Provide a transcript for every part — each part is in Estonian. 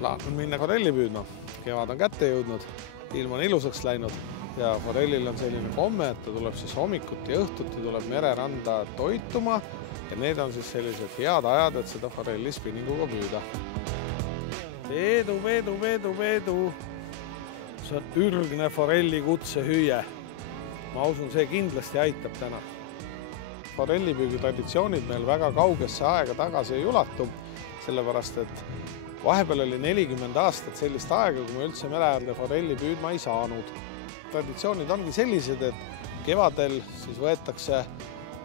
Plaan on minna forelli püüdma. Kevad on kätte jõudnud, ilm on ilusaks läinud ja forellil on selline komme, et ta tuleb siis hommikuti ja õhtuti tuleb mereranda toituma ja need on siis sellised head ajad, et seda forelli spinninguga püüda. Veedu. See on ürgne forelli kutsehüüe. Ma usun, see kindlasti aitab täna. Forellipüügi traditsioonid meil väga kaugesse aega tagasi ei ulatu, sellepärast et vahepeal oli 40 aastat sellist aega, kui me üldse mere äärde forelli püüdma ei saanud. Traditsioonid ongi sellised, et kevadel siis võetakse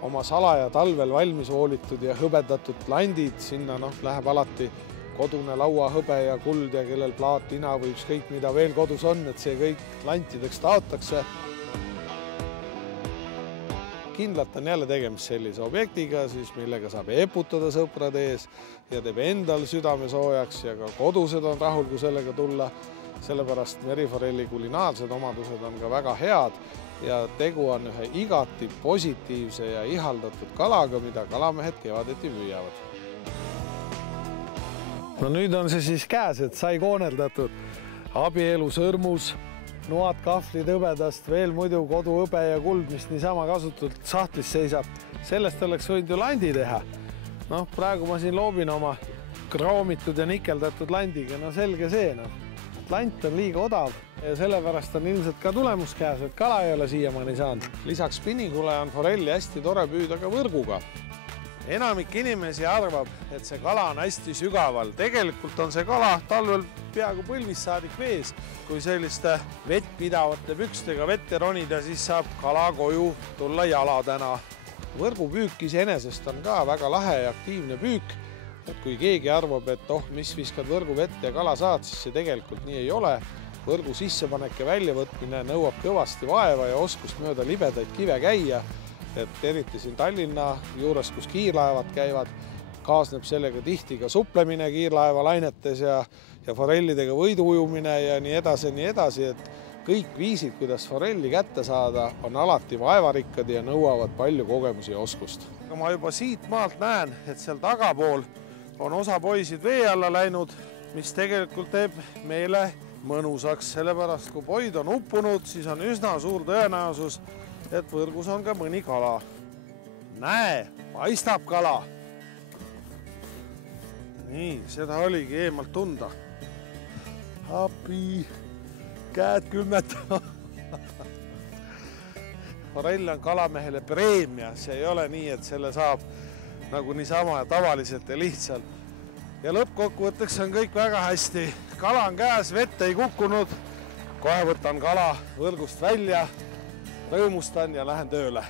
oma salaja talvel valmis voolitud ja hõbedatud landid. Sinna läheb alati kodune lauahõbe ja kuld ja kellel plaatina või ükskõik mida veel kodus on, et see kõik lantideks taotakse. Kindlalt on jälle tegemist sellise objektiga, siis millega saab eputada sõprade ees ja teeb endal südame soojaks ja ka kodused on rahul, kui sellega tulla. Sellepärast meriforelli kulinaarsed omadused on ka väga head ja tegu on ühe igati positiivse ja ihaldatud kalaga, mida kalamehed kevadeti püüavad. No nüüd on see siis käes, et sai kooneldatud abielu sõrmus, noad kahvlid hõbedast, veel muidu koduhõbe ja kuld, mis niisama kasutult sahtlis seisab. Sellest oleks võinud ju landi teha. Praegu ma siin loobin oma kroomitud ja nikeldatud landiga. Selge see. Lant on liiga odav ja sellepärast on ilmselt ka tulemus käes, et kala ei ole siiamaani saanud. Lisaks spinningule on forelli hästi tore püüda ka võrguga. Enamik inimesi arvab, et see kala on hästi sügaval. Tegelikult on see kala talvel peaaegu põlvist saadik vees. Kui selliste vettpidavate pükstega vette ronida, siis saab kala koju tulla jala täna. Võrgupüük iseenesest on ka väga lahe ja aktiivne püük. Et kui keegi arvab, et mis viskad võrgu vette ja kala saad, siis see tegelikult nii ei ole. Võrgu sissepanek ja väljavõtmine nõuab kõvasti vaeva ja oskust mööda libedaid kive käia. Et eriti siin Tallinna juures, kus kiirlaevad käivad, kaasneb sellega tihti ka suplemine kiirlaeva lainetes ja forellidega võiduujumine ja nii edasi, et kõik viisid, kuidas forelli kätte saada, on alati vaevarikkad ja nõuavad palju kogemusi ja oskust. Ma juba siit maalt näen, et seal tagapool on osa poisid vee alla läinud, mis tegelikult teeb meile mõnusaks, sellepärast kui poid on uppunud, siis on üsna suur tõenäosus, et võrgus on ka mõni kala. Näe, paistab kala. Nii, seda oligi eemalt tunda. Appi, käed külmetama. Forell on kalamehele preemia, see ei ole nii, et selle saab nagu niisama ja tavaliselt ja lihtsalt. Ja lõppkokkuvõtteks on kõik väga hästi. Kala on käes, vett ei kukkunud. Kohe võtan kala võrgust välja, rõõmustan ja lähen tööle.